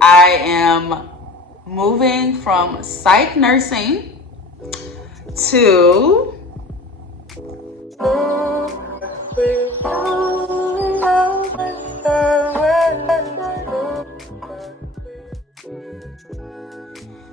I am moving from psych nursing to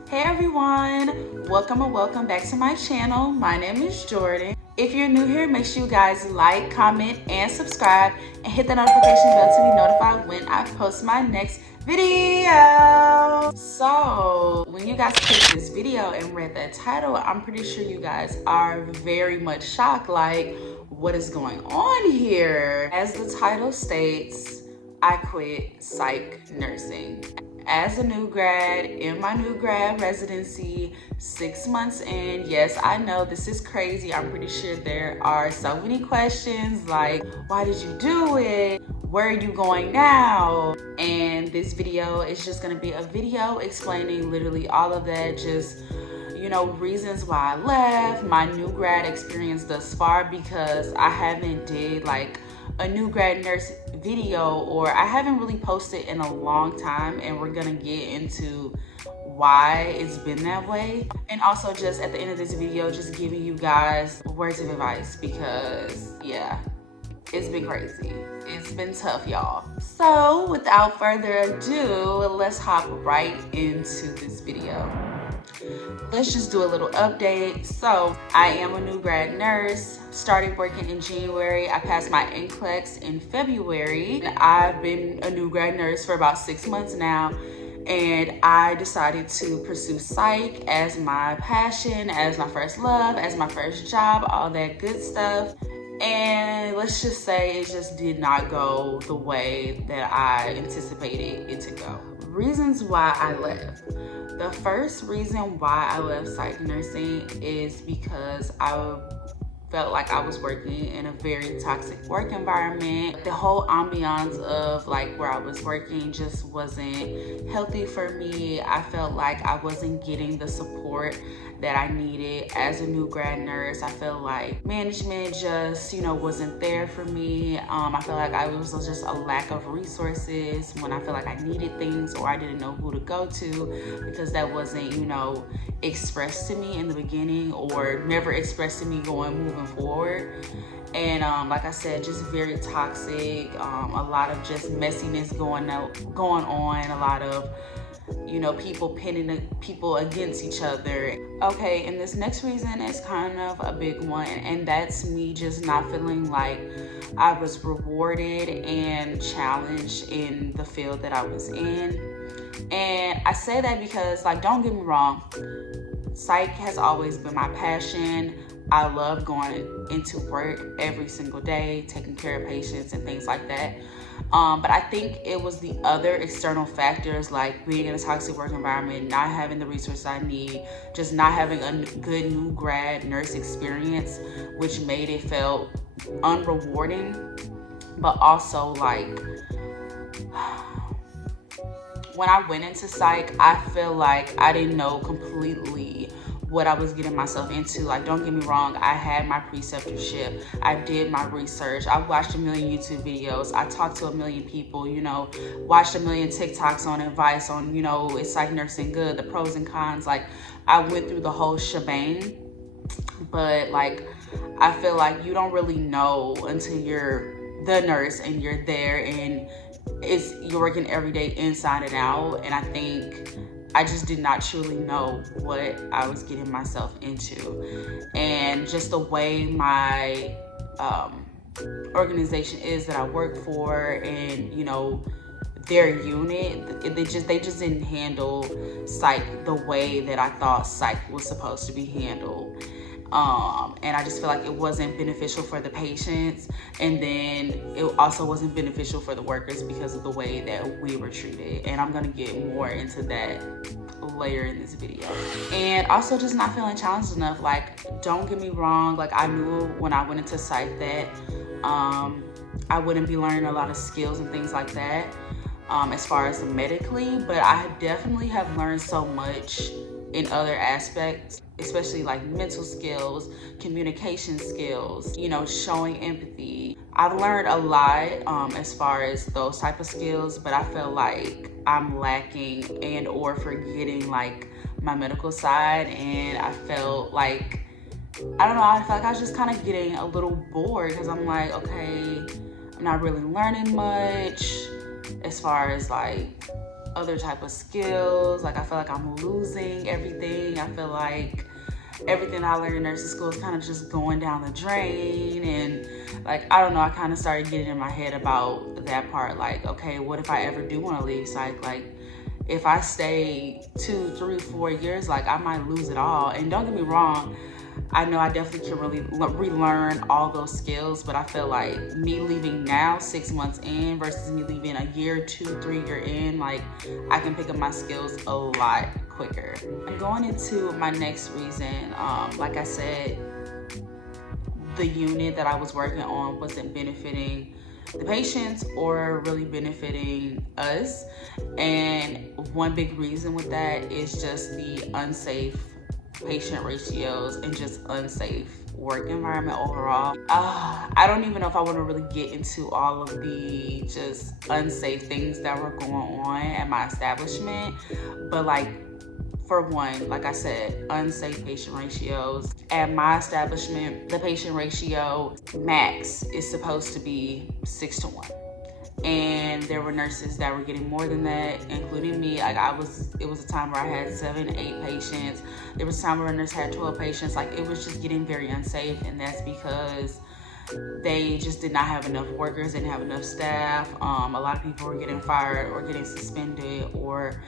Hey everyone, welcome and welcome back to my channel. My name is Jordan. If you're new here, make sure you guys like, comment, and subscribe, and hit the notification bell to be notified when I post my next video. So when you guys clicked this video and read that title, I'm pretty sure you guys are very much shocked, like, what is going on here? As the title states, I quit psych nursing. As a new grad, in my new grad residency, 6 months in, yes, I know this is crazy. I'm pretty sure there are so many questions like, why did you do it? Where are you going now? And this video is just gonna be a video explaining literally all of that, just reasons why I left, my new grad experience thus far, because I haven't did like a new grad nurse video, or I haven't really posted in a long time, and we're gonna get into why it's been that way. And also just at the end of this video, just giving you guys words of advice, because yeah, it's been crazy. It's been tough, y'all. So without further ado, let's hop right into this video. Let's just do a little update. So I am a new grad nurse, started working in January. I passed my NCLEX in February. I've been a new grad nurse for about 6 months now, and I decided to pursue psych as my passion, as my first love, as my first job, all that good stuff. And let's just say it just did not go the way that I anticipated it to go. Reasons why I left. The first reason why I left psych nursing is because I felt like I was working in a very toxic work environment. The whole ambiance of like where I was working just wasn't healthy for me. I felt like I wasn't getting the support that I needed as a new grad nurse. I felt like management just, wasn't there for me. I felt like I was just a lack of resources when I felt like I needed things, or I didn't know who to go to, because that wasn't, expressed to me in the beginning, or never expressed to me moving forward. And like I said, just very toxic, a lot of just messiness going on, a lot of people pinning people against each other. Okay, and this next reason is kind of a big one, and that's me just not feeling like I was rewarded and challenged in the field that I was in. And I say that because, like, don't get me wrong, psych has always been my passion. I love going into work every single day, taking care of patients and things like that. But I think it was the other external factors, like being in a toxic work environment, not having the resources I need, just not having a good new grad nurse experience, which made it felt unrewarding. But also, like, when I went into psych, I feel like I didn't know completely what I was getting myself into. Like, don't get me wrong, I had my preceptorship, I did my research, I watched a million YouTube videos, I talked to a million people, watched a million TikToks on advice on, is psych nursing good, the pros and cons. Like, I went through the whole shebang. But like, I feel like you don't really know until you're the nurse and you're there, and you're working every day inside and out. And I think I just did not truly know what I was getting myself into. And just the way my organization is that I work for, and their unit, they just didn't handle psych the way that I thought psych was supposed to be handled. And I just feel like it wasn't beneficial for the patients, and then it also wasn't beneficial for the workers because of the way that we were treated. And I'm gonna get more into that later in this video. And also just not feeling challenged enough. Like, don't get me wrong, like, I knew when I went into psych that I wouldn't be learning a lot of skills and things like that as far as medically, but I definitely have learned so much in other aspects, especially like mental skills, communication skills, showing empathy. I've learned a lot as far as those type of skills, but I feel like I'm lacking and or forgetting like my medical side, and I felt like, I don't know, I felt like I was just kind of getting a little bored because I'm like, okay, I'm not really learning much as far as like other type of skills. Like I feel like I'm losing everything. I feel like everything I learned in nursing school is kind of just going down the drain. And like, I don't know, I kind of started getting in my head about that part. Like, okay, what if I ever do want to leave psych? Like, if I stay 2, 3, 4 years, like I might lose it all. And don't get me wrong, I know I definitely can really relearn all those skills, but I feel like me leaving now 6 months in versus me leaving a year, 2, 3 year in, like I can pick up my skills a lot quicker. And going into my next reason, like I said, the unit that I was working on wasn't benefiting the patients or really benefiting us. And one big reason with that is just the unsafe patient ratios and just unsafe work environment overall. I don't even know if I want to really get into all of the just unsafe things that were going on at my establishment, but like, for one, like I said, unsafe patient ratios. At my establishment, the patient ratio max is supposed to be 6 to 1. And there were nurses that were getting more than that, including me. Like it was a time where I had 7, 8 patients. There was a time where a nurse had 12 patients. Like it was just getting very unsafe, and that's because they just did not have enough workers, didn't have enough staff. A lot of people were getting fired or getting suspended, or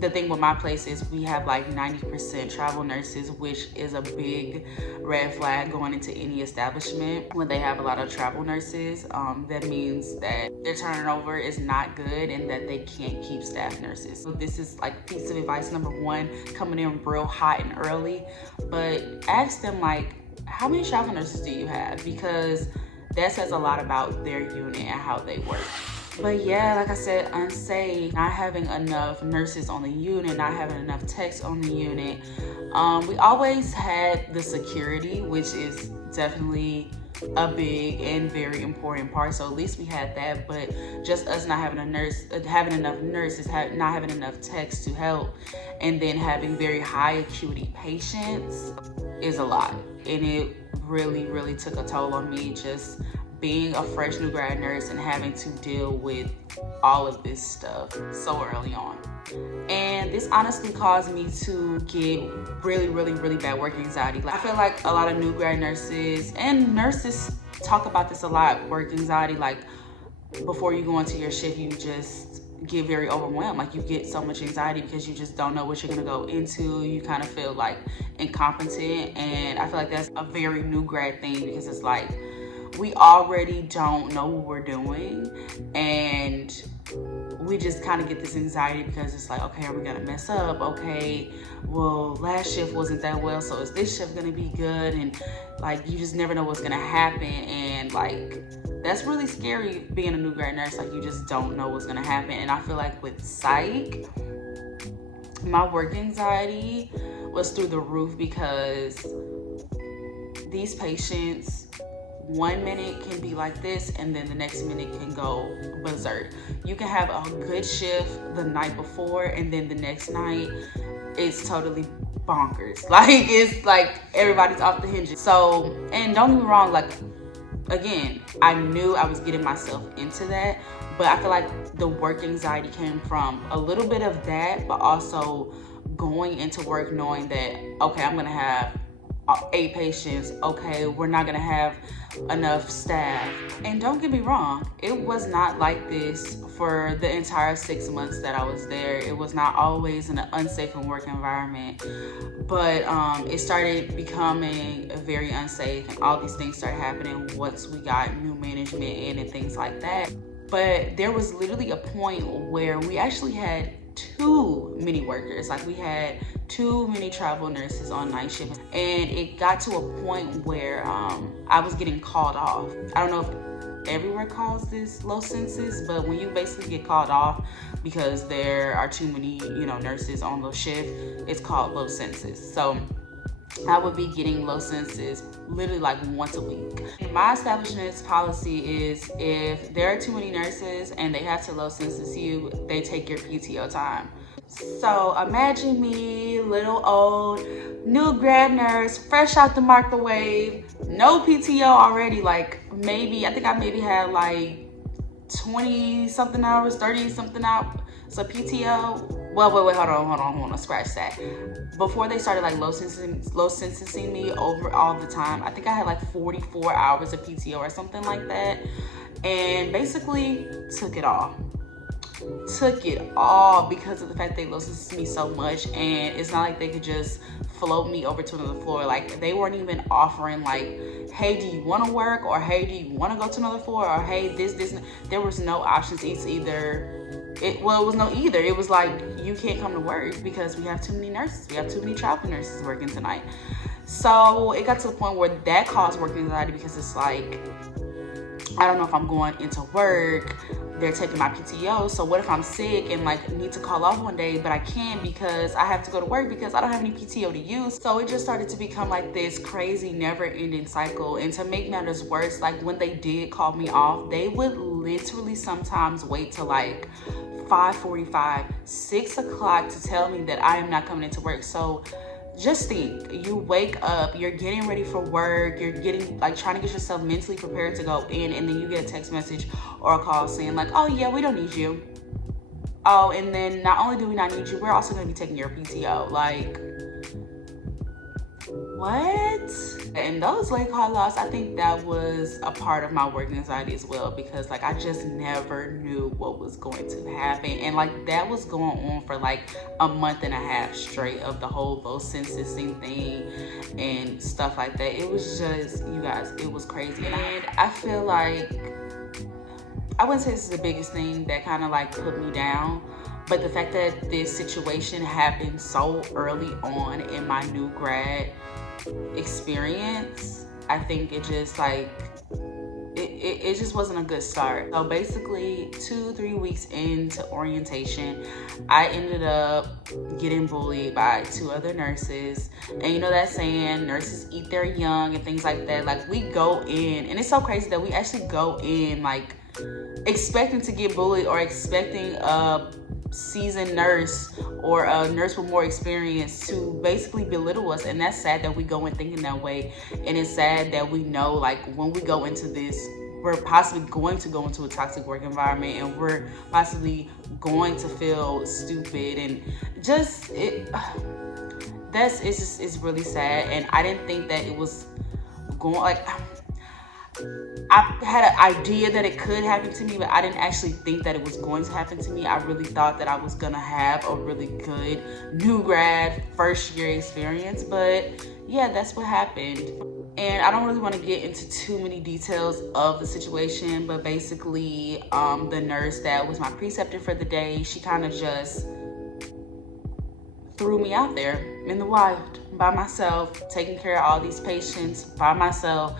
the thing with my place is we have like 90% travel nurses, which is a big red flag going into any establishment. When they have a lot of travel nurses, that means that their turnover is not good and that they can't keep staff nurses. So this is like piece of advice number 1, coming in real hot and early, but ask them like, how many travel nurses do you have? Because that says a lot about their unit and how they work. But yeah, like I said, unsafe, not having enough nurses on the unit, not having enough techs on the unit. We always had the security, which is definitely a big and very important part. So at least we had that, but just us not having having enough nurses, not having enough techs to help, and then having very high acuity patients is a lot. And it really, really took a toll on me, just being a fresh new grad nurse and having to deal with all of this stuff so early on. And this honestly caused me to get really, really, really bad work anxiety. Like, I feel like a lot of new grad nurses and nurses talk about this a lot, work anxiety. Like before you go into your shift, you just get very overwhelmed. Like you get so much anxiety because you just don't know what you're gonna go into. You kind of feel like incompetent. And I feel like that's a very new grad thing, because it's like, we already don't know what we're doing, and we just kind of get this anxiety because it's like, okay, are we gonna mess up? Okay, well, last shift wasn't that well, so is this shift gonna be good? And like, you just never know what's gonna happen. And like, that's really scary being a new grad nurse. Like, you just don't know what's gonna happen. And I feel like with psych, my work anxiety was through the roof, because these patients, 1 minute can be like this, and then the next minute can go berserk. You can have a good shift the night before, and then the next night it's totally bonkers. Like, it's like everybody's off the hinges. So, and don't get me wrong, like, again, I knew I was getting myself into that, but I feel like the work anxiety came from a little bit of that, but also going into work knowing that, okay, I'm gonna have 8 patients, okay, we're not gonna have enough staff. And don't get me wrong, it was not like this for the entire 6 months that I was there. It was not always in an unsafe work environment, but it started becoming very unsafe, and all these things started happening once we got new management in and things like that. But there was literally a point where we actually had too many workers. Like, we had too many travel nurses on night shift, and it got to a point where I was getting called off. I don't know if everywhere calls this low census, but when you basically get called off because there are too many, nurses on the shift, it's called low census. So I would be getting low census literally like once a week. My establishment's policy is if there are too many nurses and they have to low census you, they take your PTO time. So imagine me, little old new grad nurse, fresh out the microwave, no PTO already. Like maybe, I think I maybe had like 20 something hours, 30 something hours. So PTO, well, wait, hold on, scratch that. Before they started like low censusing me over all the time, I think I had like 44 hours of PTO or something like that. And basically took it all because of the fact they low censused me so much. And it's not like they could just float me over to another floor. Like they weren't even offering like, hey, do you want to work, or hey, do you want to go to another floor, or hey, this. There was no options. It was no either. It was like, you can't come to work because we have too many nurses. We have too many traveling nurses working tonight. So it got to the point where that caused work anxiety, because it's like, I don't know if I'm going into work, they're taking my PTO. So what if I'm sick and like need to call off one day, but I can't because I have to go to work because I don't have any PTO to use. So it just started to become like this crazy never ending cycle. And to make matters worse, like when they did call me off, they would literally sometimes wait till like 5:45, 6 o'clock to tell me that I am not coming into work. So just think, you wake up, you're getting ready for work, you're getting like trying to get yourself mentally prepared to go in, and then you get a text message or a call saying like, oh yeah, we don't need you. Oh, and then not only do we not need you, we're also going to be taking your PTO. Like, what? And those late call offs, I think that was a part of my work anxiety as well, because like I just never knew what was going to happen. And like that was going on for like a month and a half straight of the whole low censusing thing and stuff like that. It was just, you guys, it was crazy. And I feel like, I wouldn't say this is the biggest thing that kind of like put me down, but the fact that this situation happened so early on in my new grad experience, I think it just like, it just wasn't a good start. So basically 2-3 weeks into orientation, I ended up getting bullied by 2 other nurses. And you know that saying, nurses eat their young and things like that. Like we go in, and it's so crazy that we actually go in like expecting to get bullied, or expecting a seasoned nurse or a nurse with more experience to basically belittle us. And that's sad that we go in thinking that way. And it's sad that we know like when we go into this, we're possibly going to go into a toxic work environment, and we're possibly going to feel stupid, and just it's really sad. And I didn't think that it was going, like, I had an idea that it could happen to me, but I didn't actually think that it was going to happen to me. I really thought that I was gonna have a really good new grad first year experience, but yeah, that's what happened. And I don't really want to get into too many details of the situation, but basically the nurse that was my preceptor for the day, she kind of just threw me out there in the wild by myself, taking care of all these patients by myself,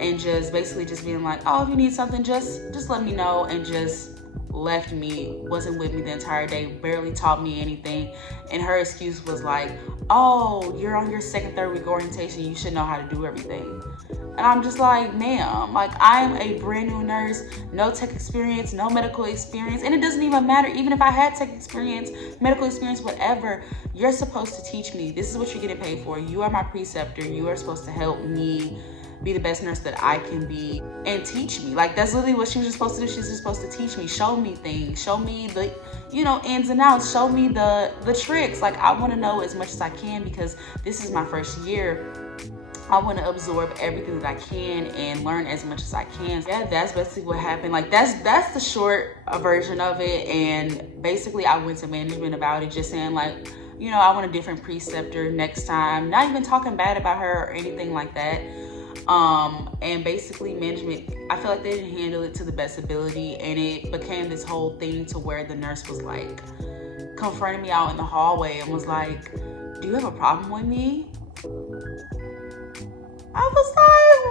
and just basically just being like, oh, if you need something, just let me know, and just left me, wasn't with me the entire day, barely taught me anything. And her excuse was like, oh, you're on your 2nd, 3rd week orientation, you should know how to do everything. And I'm just like, ma'am, like I'm a brand new nurse, no tech experience, no medical experience. And it doesn't even matter, even if I had tech experience, medical experience, whatever, you're supposed to teach me. This is what you're getting paid for. You are my preceptor. You are supposed to help me be the best nurse that I can be and teach me. Like that's literally what she was just supposed to do. She's just supposed to teach me, show me things, show me the, ins and outs, show me the tricks. Like I want to know as much as I can, because this is my first year. I want to absorb everything that I can and learn as much as I can. Yeah, that's basically what happened. Like that's the short version of it. And basically I went to management about it, just saying like, I want a different preceptor next time. Not even talking bad about her or anything like that. And basically management, I feel like they didn't handle it to the best ability, and it became this whole thing to where the nurse was like confronting me out in the hallway and was like, do you have a problem with me? I was like,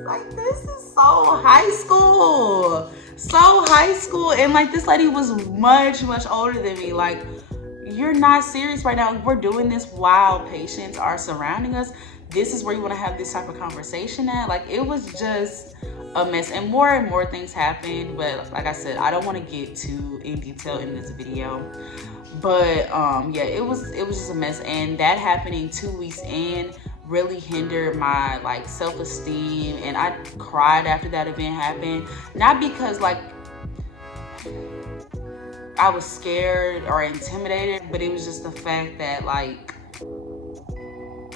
what? Like, this is so high school. And like this lady was much, much older than me. Like, you're not serious right now. We're doing this while patients are surrounding us. This is where you want to have this type of conversation at. Like, it was just a mess, and more things happened, but like I said, I don't want to get too in detail in this video. But yeah, it was just a mess, and that happening 2 weeks in really hindered my like self-esteem, and I cried after that event happened. Not because like I was scared or intimidated, but it was just the fact that like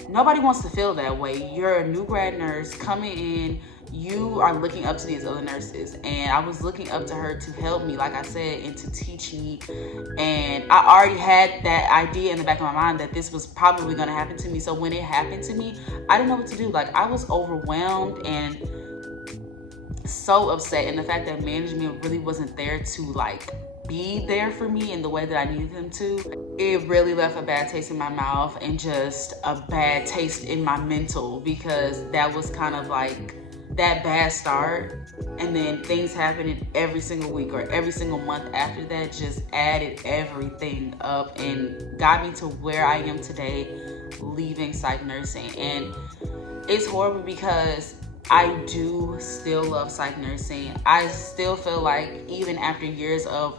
nobody wants to feel that way. You're a new grad nurse coming in, you are looking up to these other nurses, and I was looking up to her to help me, like I said, and to teach me. And I already had that idea in the back of my mind that this was probably going to happen to me. So when it happened to me, I didn't know what to do. Like, I was overwhelmed and so upset, and the fact that management really wasn't there to like be there for me in the way that I needed them to, it really left a bad taste in my mouth and just a bad taste in my mental, because that was kind of like that bad start, and then things happening every single week or every single month after that just added everything up and got me to where I am today, leaving psych nursing. And it's horrible because I do still love psych nursing. I still feel like even after years of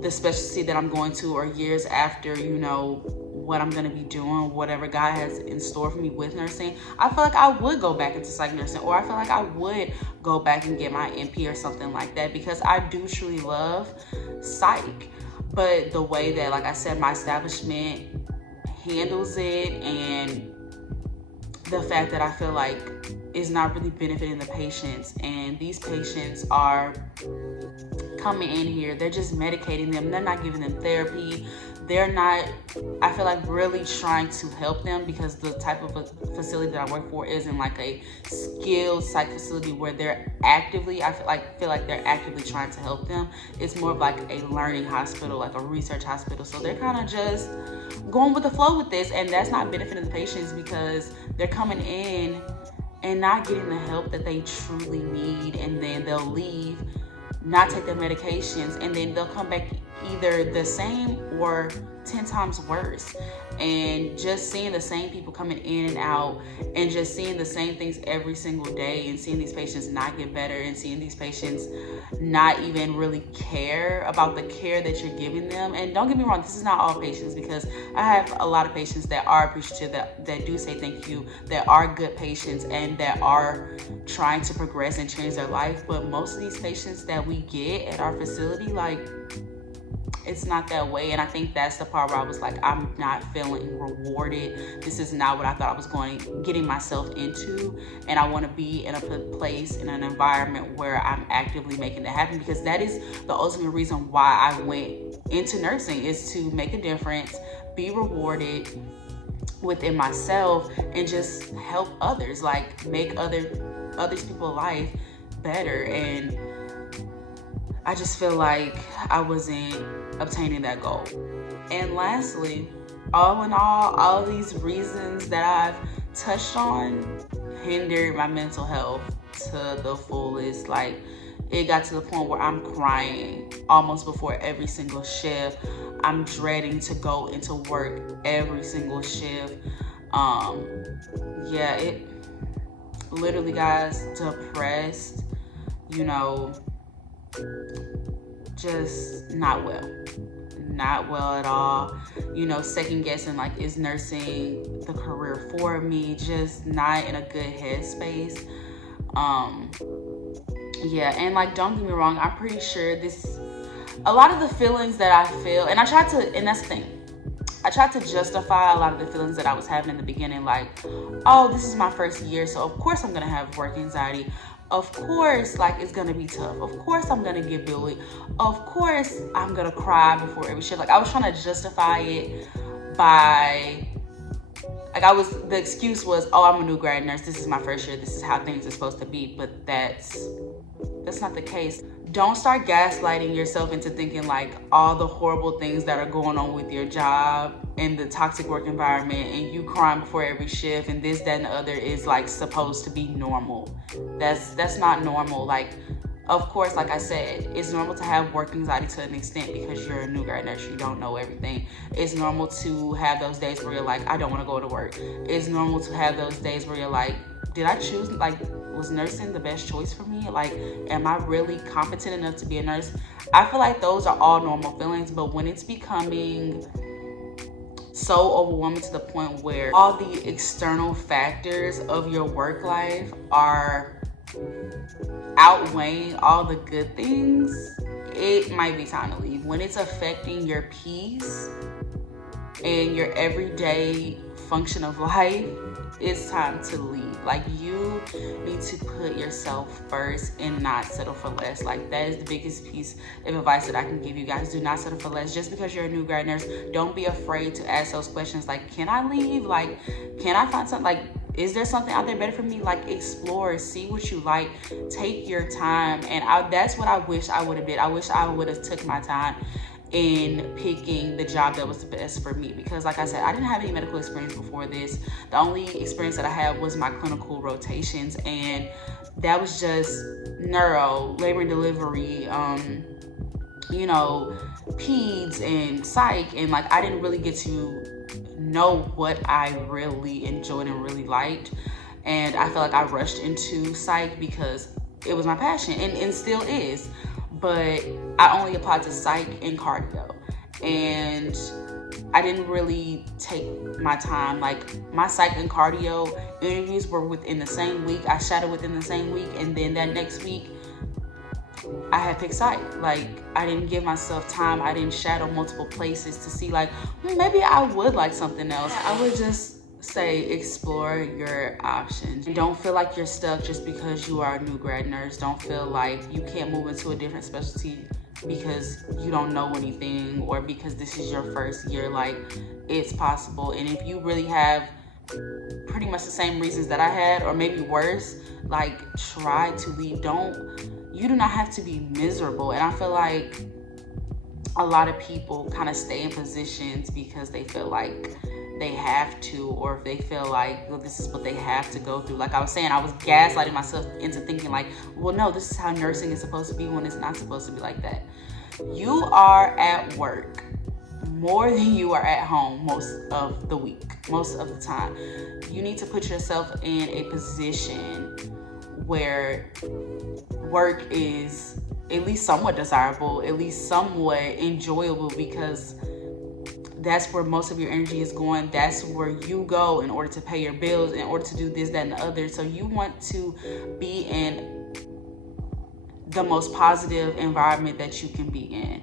the specialty that I'm going to, or years after, you know, what I'm going to be doing, whatever God has in store for me with nursing, I feel like I would go back into psych nursing, or I feel like I would go back and get my NP or something like that, because I do truly love psych. But the way that, like I said, my establishment handles it, and the fact that I feel like is not really benefiting the patients, and these patients are coming in here, they're just medicating them, they're not giving them therapy, they're not, I feel like, really trying to help them, because the type of facility that I work for isn't like a skilled psych facility where they're actively, I feel like they're actively trying to help them. It's more of like a learning hospital, like a research hospital. So they're kind of just going with the flow with this, and that's not benefiting the patients, because they're coming in and not getting the help that they truly need, and then they'll leave, not take their medications, and then they'll come back either the same or 10 times worse. And just seeing the same people coming in and out, and just seeing the same things every single day, and seeing these patients not get better, and seeing these patients not even really care about the care that you're giving them. And don't get me wrong, this is not all patients, because I have a lot of patients that are appreciative, that do say thank you, that are good patients, and that are trying to progress and change their life. But most of these patients that we get at our facility, like, it's not that way. And I think that's the part where I was like, I'm not feeling rewarded. This is not what I thought I was getting myself into. And I want to be in a place, in an environment where I'm actively making that happen, because that is the ultimate reason why I went into nursing, is to make a difference, be rewarded within myself, and just help others, like make others people's life better. And I just feel like I wasn't obtaining that goal. And lastly, all in all these reasons that I've touched on hindered my mental health to the fullest. Like, it got to the point where I'm crying almost before every single shift. I'm dreading to go into work every single shift. Yeah, it literally, guys, depressed, you know, just not well at all, you know, second guessing, like, is nursing the career for me? Just not in a good headspace. Yeah, and like, don't get me wrong, I'm pretty sure a lot of the feelings that I feel, and that's the thing, I tried to justify a lot of the feelings that I was having in the beginning, like, oh, this is my first year, so of course I'm gonna have work anxiety. Of course, like, it's gonna be tough. Of course I'm gonna get bullied. Of course I'm gonna cry before every shift. Like, I was trying to justify it by, like, the excuse was, oh, I'm a new grad nurse, this is my first year, this is how things are supposed to be. But that's not the case. Don't start gaslighting yourself into thinking like all the horrible things that are going on with your job and the toxic work environment, and you crying before every shift, and this, that, and the other is like supposed to be normal. That's not normal. Like, Of course, like I said, it's normal to have work anxiety to an extent because you're a new grad nurse. You don't know everything. It's normal to have those days where you're like, I don't want to go to work. It's normal to have those days where you're like, did I choose, like, was nursing the best choice for me? Like, am I really competent enough to be a nurse? I feel like those are all normal feelings, but when it's becoming so overwhelming to the point where all the external factors of your work life are outweighing all the good things, it might be time to leave. When it's affecting your peace and your everyday function of life, it's time to leave. Like, you need to put yourself first and not settle for less. Like, that is the biggest piece of advice that I can give you guys. Do not settle for less. Just because you're a new grad nurse, don't be afraid to ask those questions. Like, can I leave? Like, can I find something? Like, is there something out there better for me? Like, explore, see what you like, take your time. And that's what I wish I would have did. I wish I would have took my time in picking the job that was the best for me, because like I said, I didn't have any medical experience before this. The only experience that I had was my clinical rotations, and that was just neuro, labor and delivery, peds and psych, and like I didn't really get to know what I really enjoyed and really liked. And I feel like I rushed into psych because it was my passion, and still is. But I only applied to psych and cardio, and I didn't really take my time. Like, my psych and cardio interviews were within the same week. I shadowed within the same week, and then that next week I had picked psych. Like, I didn't give myself time. I didn't shadow multiple places to see, like, maybe I would like something else. I would just say explore your options. And don't feel like you're stuck just because you are a new grad nurse. Don't feel like you can't move into a different specialty because you don't know anything, or because this is your first year. Like, it's possible. And if you really have pretty much the same reasons that I had, or maybe worse, like, try to leave. You do not have to be miserable. And I feel like a lot of people kind of stay in positions because they feel like they have to, or if they feel like, well, this is what they have to go through. Like I was saying, I was gaslighting myself into thinking like, well, no, this is how nursing is supposed to be, when it's not supposed to be like that. You are at work more than you are at home most of the week, most of the time. You need to put yourself in a position where work is at least somewhat desirable, at least somewhat enjoyable, because that's where most of your energy is going. That's where you go in order to pay your bills, in order to do this, that, and the other. So you want to be in the most positive environment that you can be in.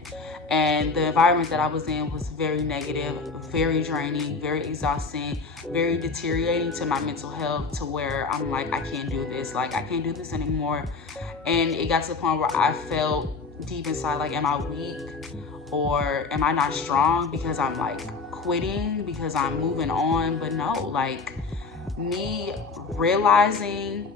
And the environment that I was in was very negative, very draining, very exhausting, very deteriorating to my mental health, to where I'm like, I can't do this. Like, I can't do this anymore. And it got to the point where I felt deep inside, like, am I weak? Or am I not strong because I'm like quitting, because I'm moving on? But no, like, me realizing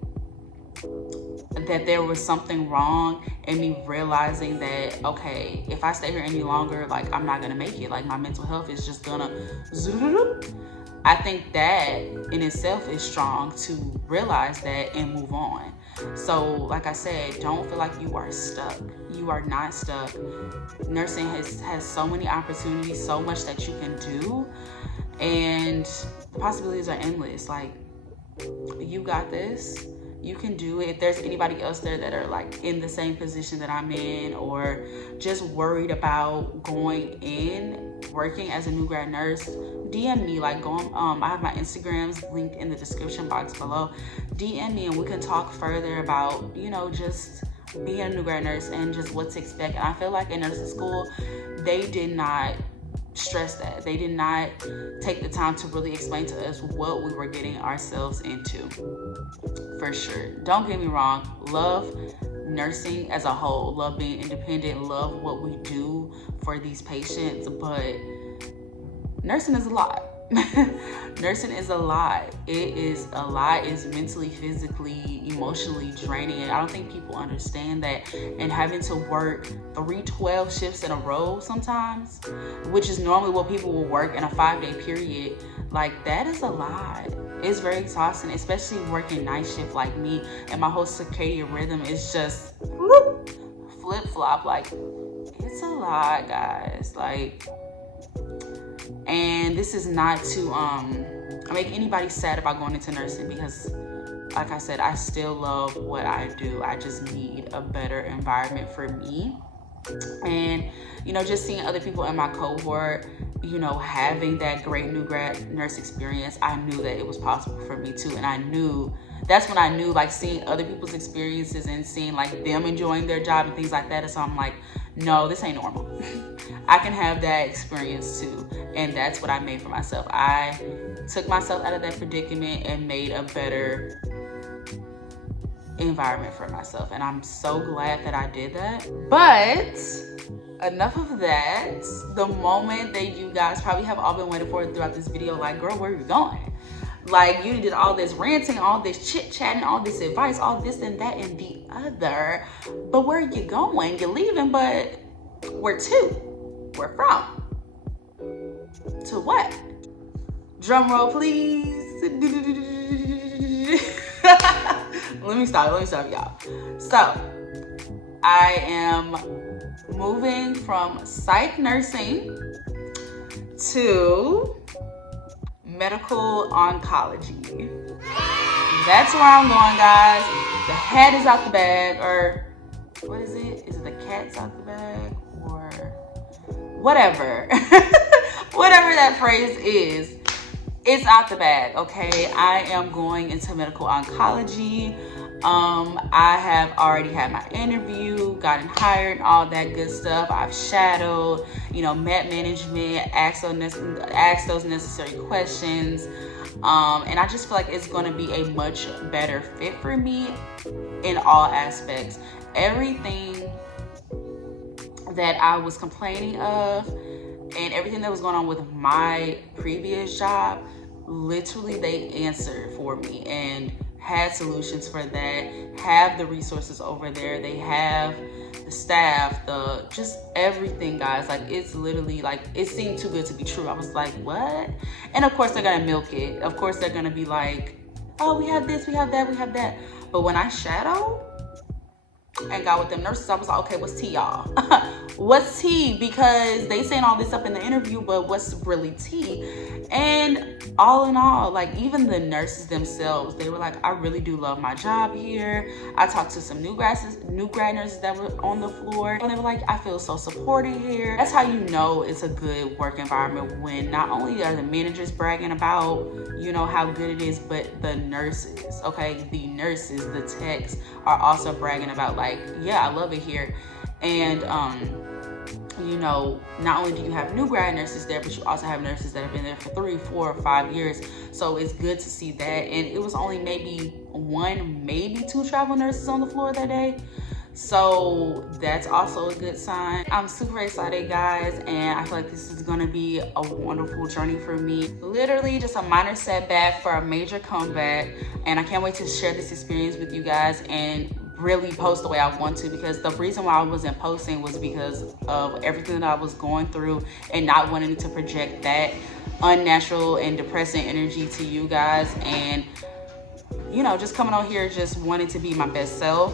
that there was something wrong, and me realizing that, okay, if I stay here any longer, like, I'm not gonna make it. Like, my mental health is just gonna zoop. I think that in itself is strong, to realize that and move on. So like I said, don't feel like you are stuck. You are not stuck. Nursing has so many opportunities, so much that you can do, and the possibilities are endless. Like, you got this. You can do it. If there's anybody else there that are like in the same position that I'm in, or just worried about going in, working as a new grad nurse, DM me. Like, go on, I have my Instagrams linked in the description box below. DM me and we can talk further about, just being a new grad nurse and just what to expect. And I feel like in nursing school, they did not stress that. They did not take the time to really explain to us what we were getting ourselves into. For sure. Don't get me wrong. Love nursing as a whole. Love being independent. Love what we do for these patients. But nursing is a lot. Nursing is a lot. It is a lot. It's mentally, physically, emotionally draining. And I don't think people understand that. And having to work 3 12 shifts in a row sometimes, which is normally what people will work in a 5-day period, like, that is a lot. it's very exhausting, especially working night shift like me, and my whole circadian rhythm is just whoop, flip-flop. Like, it's a lot, guys. Like, and this is not to make anybody sad about going into nursing, because like I said, I still love what I do. I just need a better environment for me. And, you know, just seeing other people in my cohort, you know, having that great new grad nurse experience, I knew that it was possible for me too. And I knew, that's when I knew, like, seeing other people's experiences and seeing like them enjoying their job and things like that. And so I'm like, no, this ain't normal. I can have that experience too. And that's what I made for myself. I took myself out of that predicament and made a better environment for myself, and I'm so glad that I did that. But enough of that. The moment that you guys probably have all been waiting for throughout this video, like, girl, where are you going? Like, you did all this ranting, all this chit-chatting, all this advice, all this and that and the other, but where are you going? You're leaving, but where to? Where from? To what? Drum roll, please. Let me stop, y'all. So, I am moving from psych nursing to medical oncology. That's where I'm going, guys. The hat is out the bag, or what is it? Is it the cat's out the bag, or whatever? Whatever that phrase is, it's out the bag, okay? I am going into medical oncology. I have already had my interview, gotten hired, all that good stuff. I've shadowed, you know, met management, asked those necessary questions. And I just feel like it's going to be a much better fit for me in all aspects. Everything that I was complaining of and everything that was going on with my previous job, literally they answered for me and had solutions for that, have the resources over there. They have the staff, just everything, guys. Like, it's literally like, it seemed too good to be true. I was like, what? And of course they're gonna milk it. Of course they're gonna be like, oh, we have this, we have that, we have that. But when I shadowed and got with them nurses, I was like, okay, what's tea, y'all? What's tea? Because they saying all this up in the interview, but what's really tea? And all in all, like, even the nurses themselves, they were like, I really do love my job here. I talked to some new grad nurses that were on the floor, and they were like, I feel so supported here. That's how you know it's a good work environment, when not only are the managers bragging about, you know, how good it is, but the nurses, okay? The nurses, the techs are also bragging about, like, yeah, I love it here. And you know, not only do you have new grad nurses there, but you also have nurses that have been there for 3, 4, 5 years. So it's good to see that. And it was only maybe 1, maybe 2 travel nurses on the floor that day. So that's also a good sign. I'm super excited, guys, and I feel like this is gonna be a wonderful journey for me. Literally just a minor setback for a major comeback, and I can't wait to share this experience with you guys and really post the way I want to, because the reason why I wasn't posting was because of everything that I was going through and not wanting to project that unnatural and depressing energy to you guys, and, you know, just coming on here just wanting to be my best self.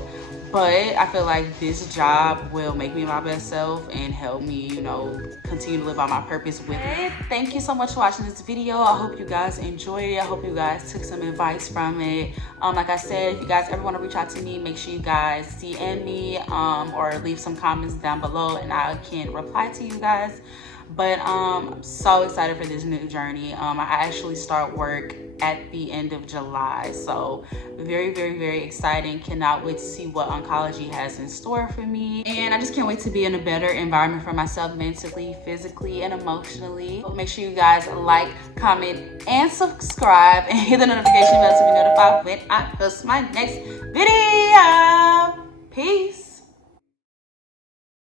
But I feel like this job will make me my best self and help me, you know, continue to live out my purpose with it. Thank you so much for watching this video. I hope you guys enjoyed it. I hope you guys took some advice from it. Like I said, if you guys ever want to reach out to me, make sure you guys DM me or leave some comments down below, and I can reply to you guys. But I'm so excited for this new journey. I actually start work at the end of July, so very, very, very exciting. Cannot wait to see what oncology has in store for me, and I just can't wait to be in a better environment for myself, mentally, physically, and emotionally. Make sure you guys like, comment, and subscribe, and hit the notification bell to be notified when I post my next video.